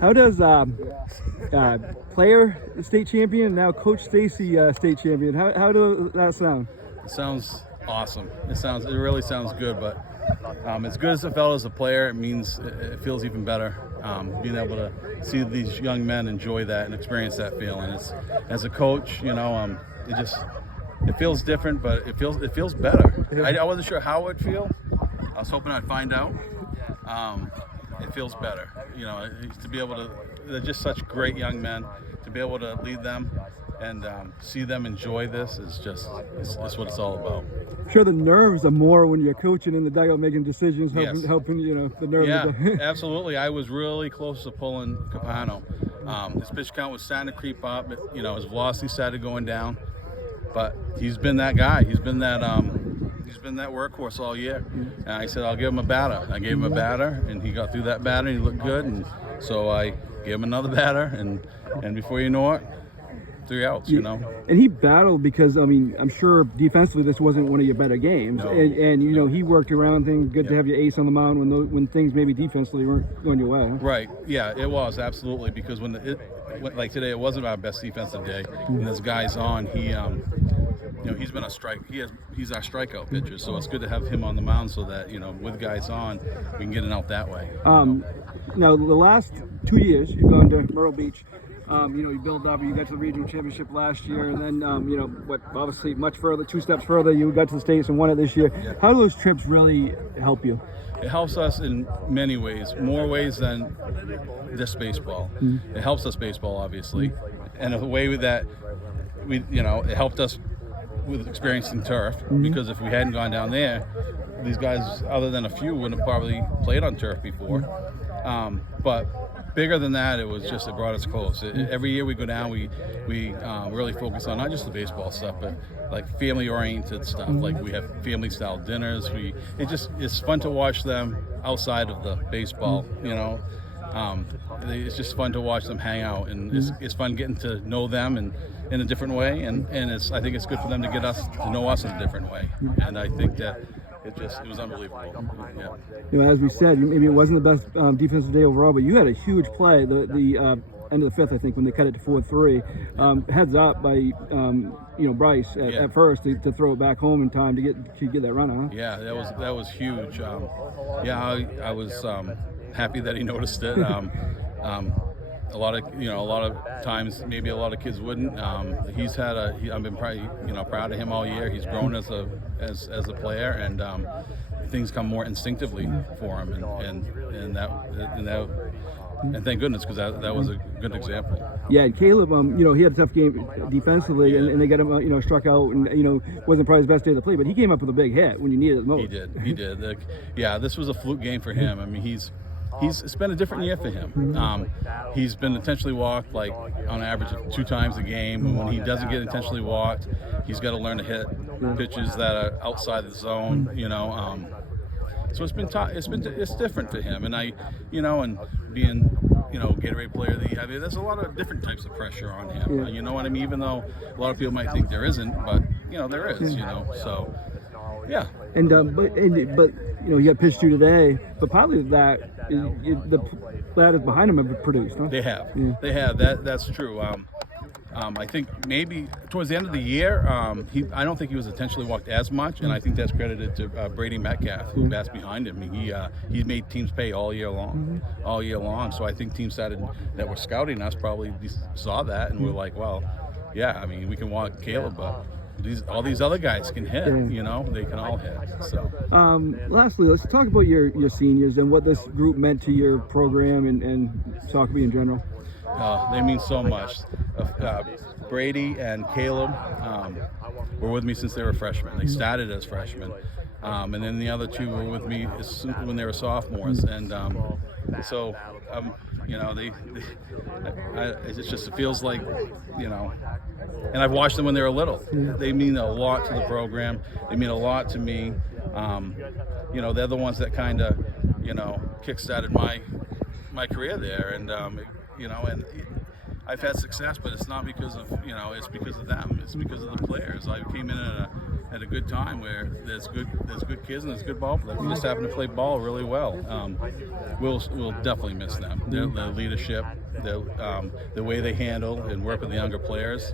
How does player state champion, now Coach Stacey state champion, how does that sound? It sounds awesome. It really sounds good, but as good as it felt as a player, it feels even better. Being able to see these young men enjoy that and experience that feeling. As a coach, it feels different, but it feels better. I wasn't sure how it would feel. I was hoping I'd find out. It feels better, to be able to. They're just such great young men. To be able to lead them and see them enjoy this it's what it's all about. I'm sure the nerves are more when you're coaching in the dugout, making decisions, Yes. helping the nerves. Yeah, absolutely. I was really close to pulling Capano. His pitch count was starting to creep up. His velocity started going down, but he's been that guy. He's been that workhorse all year. And I said, I'll give him a batter. I gave him a batter, and he got through that batter, and he looked good. And so I gave him another batter, and before you know it, 3 outs. And he battled because I'm sure defensively this wasn't one of your better games, No. and he worked around things. Good to have your ace on the mound when things maybe defensively weren't going your way. Huh? Right. Yeah, it was absolutely, because like today, it wasn't our best defensive day. And this guy's on. He's been he's our strikeout pitcher, so it's good to have him on the mound so that with guys on, we can get it out that way. Now the last 2 years you've gone to Myrtle Beach. You build up. You got to the regional championship last year, and then obviously much further, 2 steps further, you got to the States and won it this year. Yeah. How do those trips really help you? It helps us in many ways, more ways than just baseball. Mm-hmm. It helps us baseball, obviously, and a way that it helped us with experiencing turf, because if we hadn't gone down there, these guys, other than a few, wouldn't have probably played on turf before. But bigger than that, it brought us close. Every year we go down, we really focus on not just the baseball stuff, but like family-oriented stuff. Like we have family-style dinners. It's fun to watch them outside of the baseball. It's just fun to watch them hang out, and it's fun getting to know them and in a different way, and I think it's good for them to get us to know us in a different way, and I think that it was unbelievable. Yeah. As we said, maybe it wasn't the best defensive day overall, but you had a huge play the end of the 5th, I think, when they cut it to 4-3. Heads up by Bryce at first to throw it back home in time to get that run, huh? Yeah, that was huge. I was happy that he noticed it. A lot of times maybe a lot of kids wouldn't. I've been proud of him all year. He's grown as a player, and things come more instinctively for him, and thank goodness, because that was a good example. Yeah, and Caleb, he had a tough game defensively, and they got him, struck out, and wasn't probably his best day of the play, but he came up with a big hit when you needed it the most. He did. This was a fluke game for him. It's been a different year for him. He's been intentionally walked like on average of 2 times a game, and when he doesn't get intentionally walked, he's got to learn to hit pitches that are outside the zone. So it's been it's different for him, and and being Gatorade player of the year, there's a lot of different types of pressure on him. You know what I mean? Even though a lot of people might think there isn't, but there is. So yeah. And but he got pitched to today, but probably that the batters behind him have produced, huh? They have. Yeah. They have. That's true. I think maybe towards the end of the year, I don't think he was intentionally walked as much, and I think that's credited to Brady Metcalf, who bats behind him. He made teams pay all year long. So I think teams that were scouting us probably saw that and were like, well, yeah, we can walk Caleb, but all these other guys can hit. They can all hit. So lastly, let's talk about your seniors and what this group meant to your program and Sacopee in general. They mean so much. Brady and Caleb were with me since they were freshmen. They started as freshmen, and then the other 2 were with me when they were sophomores. And it feels like, and I've watched them when they were little. They mean a lot to the program. They mean a lot to me. They're the ones that kind of, kick-started my career there, and and I've had success, but it's not because of it's because of them. It's because of the players. I came in at at a good time where there's good kids and there's good ball players. We just happen to play ball really well. We'll definitely miss them. Their leadership, the way they handle and work with the younger players.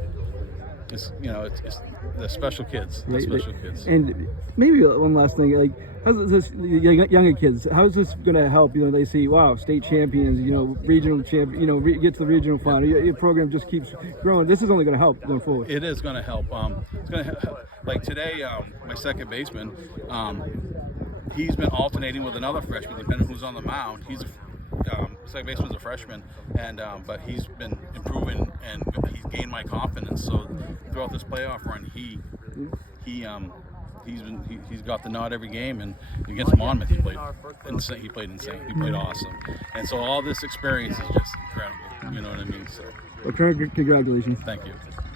It's they're special kids. They're special kids. And maybe one last thing, like, how's this younger kids? How is this going to help? They see, wow, state champions, regional champion, get to the regional final. Your program just keeps growing. This is only going to help going forward. It is going to help. It's going to help. Like today, my second baseman, he's been alternating with another freshman, depending who's on the mound. He's second baseman's a freshman, and but he's been improving and he's gained my confidence. So throughout this playoff run, he's got the nod every game, and against Monmouth he played insane. He played awesome, and so all this experience is just incredible. You know what I mean? So, well, congratulations. Thank you.